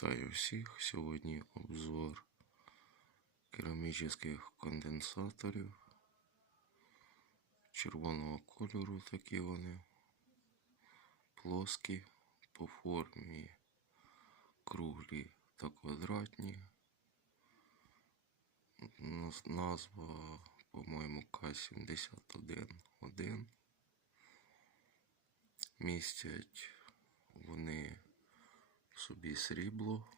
Вітаю всіх! Сьогодні обзор керамічних конденсаторів червоного кольору такі вони плоскі по формі круглі та квадратні. Назва, по-моєму, К-71-1. Містять вони собі срібло.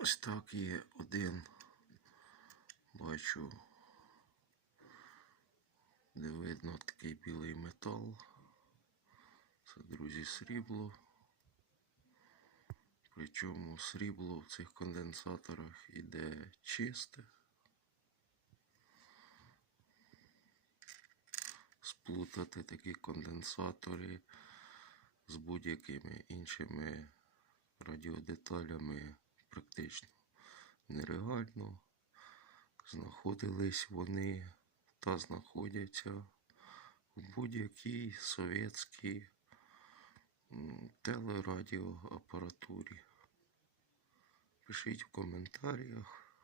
Ось так є один. Бачу, де видно такий білий метал. Це, друзі, срібло. Причому срібло в цих конденсаторах іде чисте. Сплутати такі конденсатори з будь-якими іншими радіодеталями практично нереально. Знаходились вони та знаходяться в будь-якій совєтській телерадіоапаратурі. Пишіть в коментарях,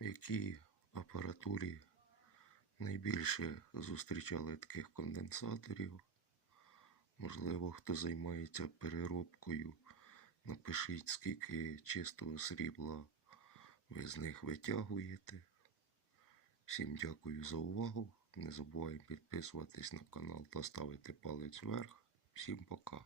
в якій апаратурі найбільше зустрічали таких конденсаторів. Можливо, хто займається переробкою, напишіть, скільки чистого срібла ви з них витягуєте. Всім дякую за увагу. Не забуваємо підписуватись на канал та ставити палець вверх. Всім пока.